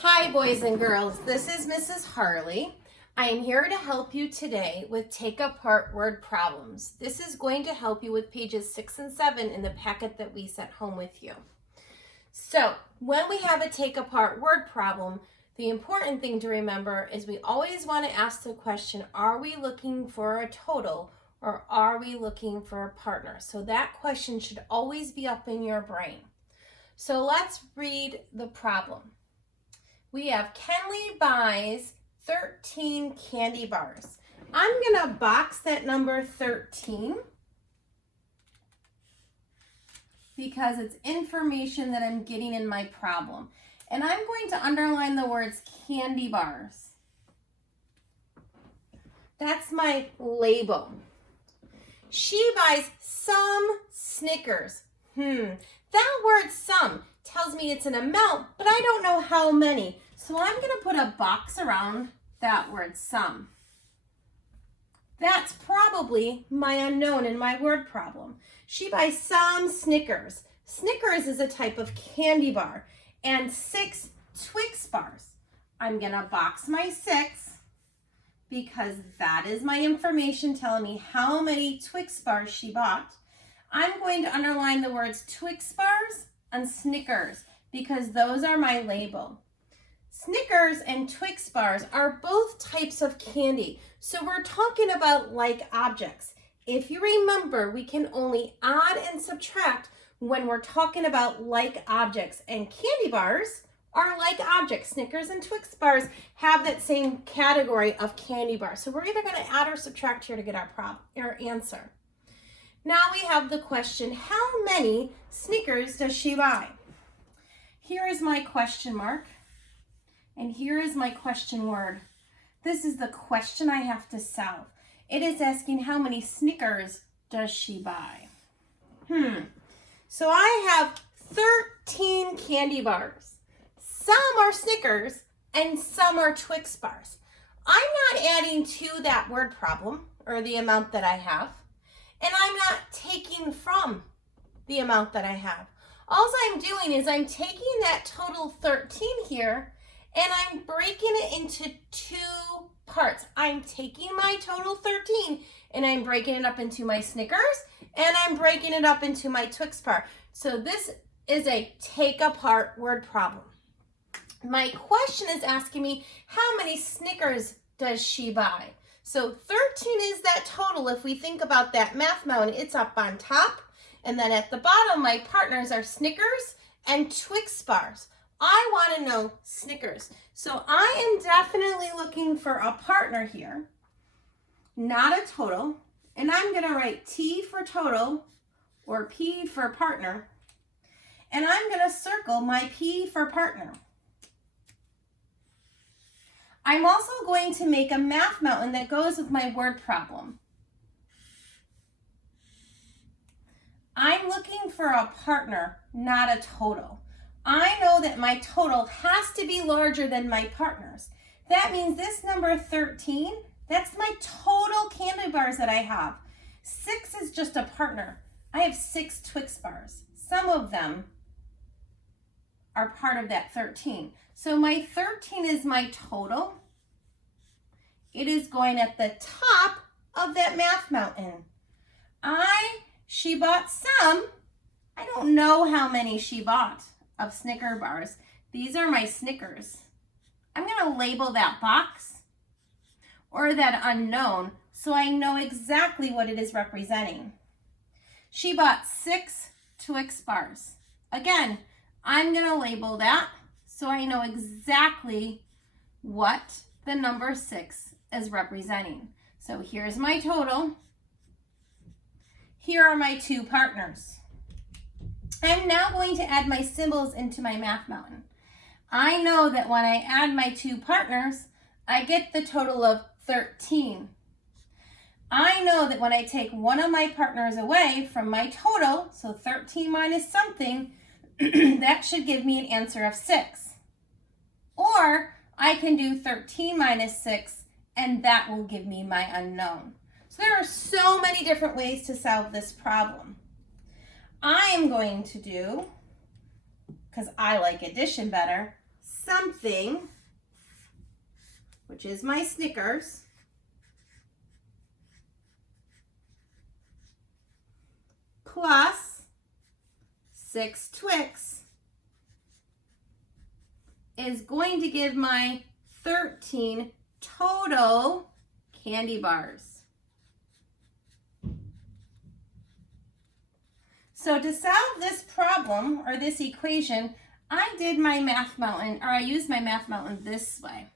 Hi, boys and girls. This is Mrs. Harley. I am here to help you today with take apart word problems. This is going to help you with pages 6 and 7 in the packet that we sent home with you. So, when we have a take apart word problem, the important thing to remember is we always want to ask the question, are we looking for a total or are we looking for a partner? So that question should always be up in your brain. So let's read the problem. We have Kenley buys 13 candy bars. I'm going to box that number 13 because it's information that I'm getting in my problem. And I'm going to underline the words candy bars. That's my label. She buys some Snickers. That word some tells me it's an amount, but I don't know how many. So I'm going to put a box around that word some. That's probably my unknown in my word problem. She buys some Snickers. Snickers is a type of candy bar, and 6 Twix bars. I'm going to box my 6 because that is my information telling me how many Twix bars she bought. I'm going to underline the words Twix bars and Snickers because those are my label. Snickers and Twix bars are both types of candy, so we're talking about like objects. If you remember, we can only add and subtract when we're talking about like objects, and candy bars are like objects. Snickers and Twix bars have that same category of candy bars, so we're either going to add or subtract here to get our answer. Now we have the question, how many Snickers does she buy? Here is my question mark, and here is my question word. This is the question I have to solve. It is asking how many Snickers does she buy? So I have 13 candy bars. Some are Snickers and some are Twix bars. I'm not adding to that word problem or the amount that I have. And I'm not taking from the amount that I have. All I'm doing is I'm taking that total 13 here and I'm breaking it into 2 parts. I'm taking my total 13 and I'm breaking it up into my Snickers and I'm breaking it up into my Twix bar. So this is a take apart word problem. My question is asking me how many Snickers does she buy? So 13 is that total. If we think about that math mountain, it's up on top. And then at the bottom, my partners are Snickers and Twix bars. I want to know Snickers. So I am definitely looking for a partner here, not a total. And I'm going to write T for total or P for partner. And I'm going to circle my P for partner. I'm also going to make a math mountain that goes with my word problem. I'm looking for a partner, not a total. I know that my total has to be larger than my partner's. That means this number 13, that's my total candy bars that I have. 6 is just a partner. I have 6 Twix bars. Some of them are part of that 13. So my 13 is my total. It is going at the top of that math mountain. She bought some. I don't know how many she bought of Snicker bars. These are my Snickers. I'm going to label that box or that unknown so I know exactly what it is representing. She bought 6 Twix bars. Again, I'm going to label that so I know exactly what the number 6 is representing. So here's my total. Here are my 2 partners. I'm now going to add my symbols into my math mountain. I know that when I add my 2 partners, I get the total of 13. I know that when I take one of my partners away from my total, so 13 minus something, that should give me an answer of 6. Or I can do 13 minus 6, and that will give me my unknown. So there are so many different ways to solve this problem. I am going to do, because I like addition better, something, which is my Snickers, plus 6 Twix is going to give my 13 total candy bars. So to solve this problem or this equation, I did my Math Mountain, or I used my Math Mountain this way.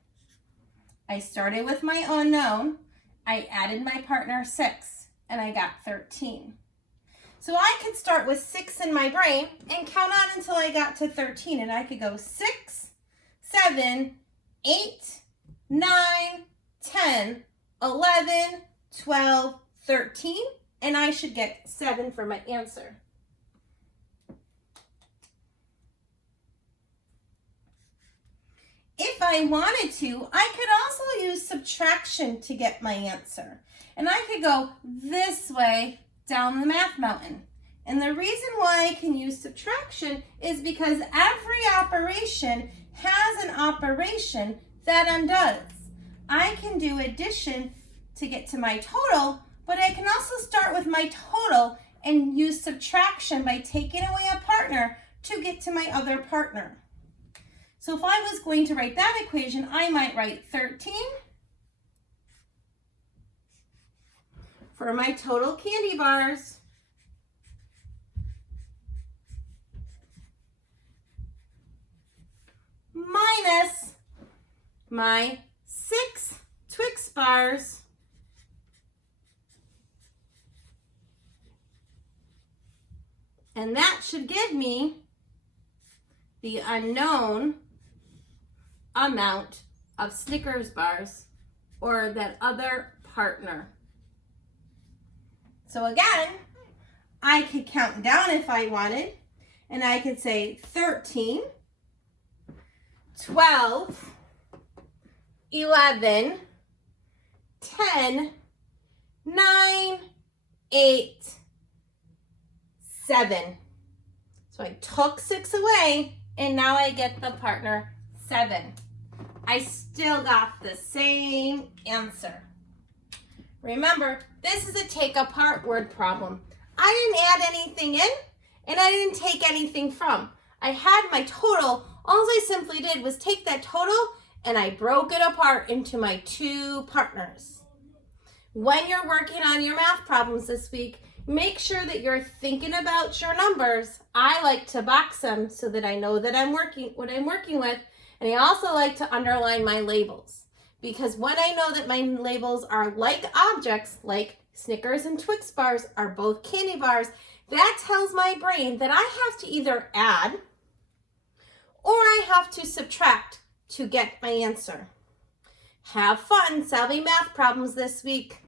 I started with my unknown, I added my partner 6, and I got 13. So I could start with 6 in my brain and count on until I got to 13, and I could go 6, 7, 8, 9, 10, 11, 12, 13, and I should get 7 for my answer. If I wanted to, I could also use subtraction to get my answer. And I could go this way down the Math Mountain. And the reason why I can use subtraction is because every operation has an operation that undoes. I can do addition to get to my total, but I can also start with my total and use subtraction by taking away a partner to get to my other partner. So if I was going to write that equation, I might write 13 for my total candy bars minus my 6 Twix bars and that should give me the unknown amount of Snickers bars or that other partner. So again, I could count down if I wanted, and I could say 13, 12, 11, 10, 9, 8, 7. So I took 6 away, and now I get the partner 7. I still got the same answer. Remember, this is a take apart word problem. I didn't add anything in, and I didn't take anything from. I had my total. All I simply did was take that total, and I broke it apart into my 2 partners. When you're working on your math problems this week, make sure that you're thinking about your numbers. I like to box them so that I know that I'm working what I'm working with. And I also like to underline my labels because when I know that my labels are like objects, like Snickers and Twix bars are both candy bars, that tells my brain that I have to either add or I have to subtract to get my answer. Have fun solving math problems this week.